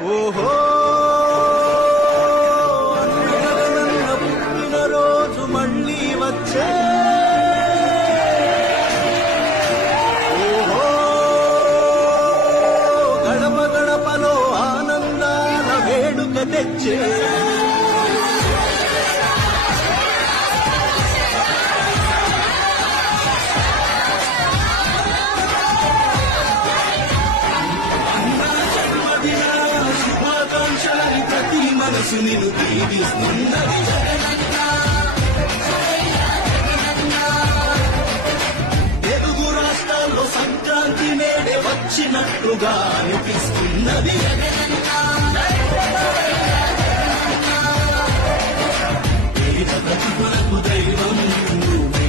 ఓహో పుట్టిన రోజు మళ్ళీ వచ్చే ఓహో గడప గడపలో ఆనందాల వేడుక తెచ్చే మనసు నిన్ను దీవిస్తున్నది తెలుగు రాష్ట్రాల్లో సంక్రాంతి నేడే వచ్చినట్లుగా అనిపిస్తున్నది పేద ప్రతిభలకు దైవం నువ్వే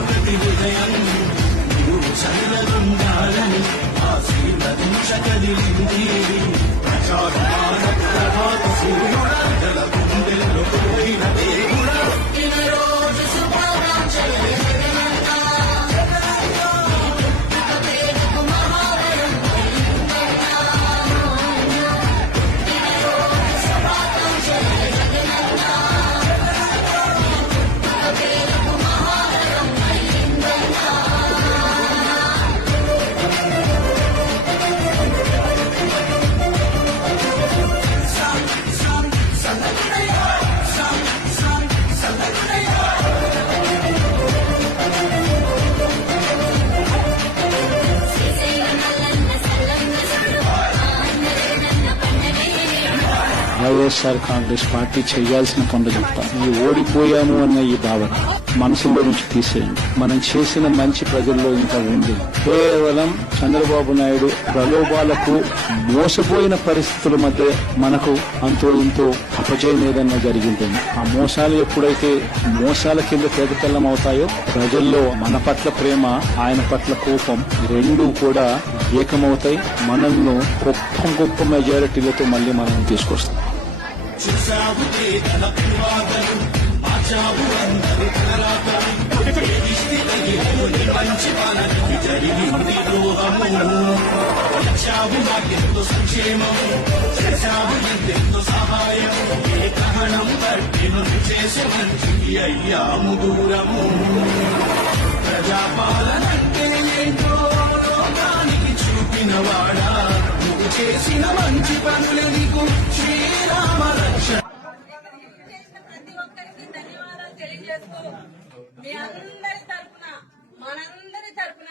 ప్రతి ఉదయం నువ్వు చల్లగుండాలని ఆశీర్వదించగలిగింది ప్రచారమాన ప్రభాత సూర్యుడా జల గుండెల్లో పోయిన దేవుడా పుట్టినరోజు శుభాకాంక్షలు వైఎస్ఆర్ కాంగ్రెస్ పార్టీ చేయాల్సిన పనులు చెప్తాం. ఈ ఓడిపోయాము అన్న ఈ భావన మనసులో నుంచి తీసేయండి. మనం చేసిన మంచి ప్రజల్లో ఇంకా ఉంది. కేవలం చంద్రబాబు నాయుడు ప్రలోభాలకు మోసపోయిన పరిస్థితుల మధ్య మనకు అంతో ఇంతో అపజయం ఏదన్నా జరిగింది. ఆ మోసాలు ఎప్పుడైతే మోసాల కింద పేదతెల్లం అవుతాయో ప్రజల్లో మన పట్ల ప్రేమ, ఆయన పట్ల కోపం రెండూ కూడా ఏకమవుతాయి. మనల్ని గొప్ప మెజారిటీలతో మళ్ళీ మనం తీసుకొస్తాం. చూసావు పేదల పివాదలు మార్చావు అందరి మంచి పనికి జరిగింది ద్రోహము వచ్చావు నాకెంతో సంక్షేమము చేశావు ఎంతెంతో సహాయం ఏ గ్రహణం బట్టి నువ్వు చేసే మంచికి అయ్యాము దూరము ప్రజాపాలనంటే ఏంటో లోకానికి చూపిన వాడా నువ్వు చేసిన మంచి పనులే నీకు శ్రీరామ రక్ష. ప్రతి ఒక్కరికి ధన్యవాదాలు తెలియజేస్తూ మీ అందరి తరఫున మనందరి తరఫున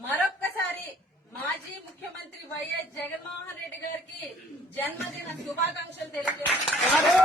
మరొక్కసారి మాజీ ముఖ్యమంత్రి వైఎస్ జగన్మోహన్ రెడ్డి గారికి జన్మదిన శుభాకాంక్షలు తెలియజేస్తున్నారు.